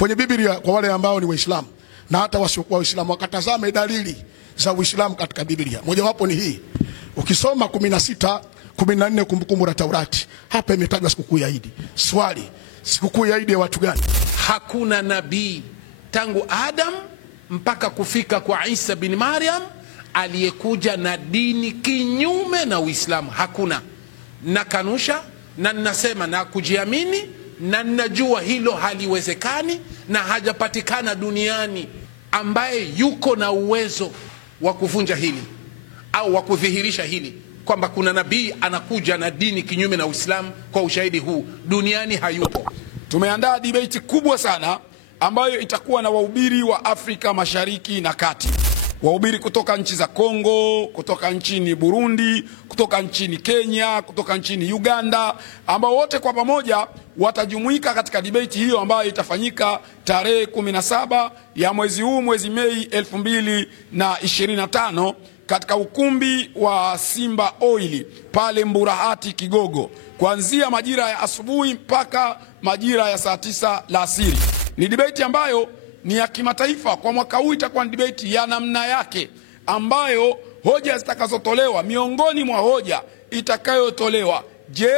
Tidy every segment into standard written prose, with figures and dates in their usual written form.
kwenye Biblia kwa wale ambao ni Waislamu na hata wasiokuwa Waislamu wakatazame dalili za Uislamu katika Biblia. Mojawapo ni hii. Ukisoma 16:14 Kumbukumbu la Taurati, hapa imetajwa sikukuu ya Idi. Swali, sikukuu ya Idi ya watu gani? Hakuna nabii tangu Adam mpaka kufika kwa Isa bin Maryam aliyekuja na dini kinyume na Uislamu. Hakuna. Na kanusha na ninasema na kujiamini na ninajua hilo haliwezekani na hajapatikana duniani ambaye yuko na uwezo wa kuvunja hili au wa kudhihirisha hili kwamba kuna nabii anakuja na dini kinyume na Uislamu. Kwa ushahidi huu duniani hayupo. Tumeandaa debate kubwa sana ambayo itakuwa na wahubiri wa Afrika Mashariki na Kati. Wahubiri kutoka nchi za Kongo, kutoka nchini Burundi, kutoka nchini Kenya, kutoka nchini Uganda, ambao wote kwa pamoja watajumuika katika debate hiyo ambayo itafanyika tarehe 17 ya mwezi huu, mwezi Mei 2025 katika ukumbi wa Simba Oil pale Mburahati Kigogo, kuanzia majira ya asubuhi mpaka majira ya saa 9 la asiri. Ni debate ambayo ni ya kimataifa. Kwa mwaka huu itakuwa ni debate ya namna yake, ambayo hoja zitakazotolewa, miongoni mwa hoja itakayotolewa, je,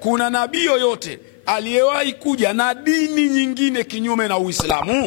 kuna nabii yoyote aliyewahi kuja na dini nyingine kinyume na Uislamu?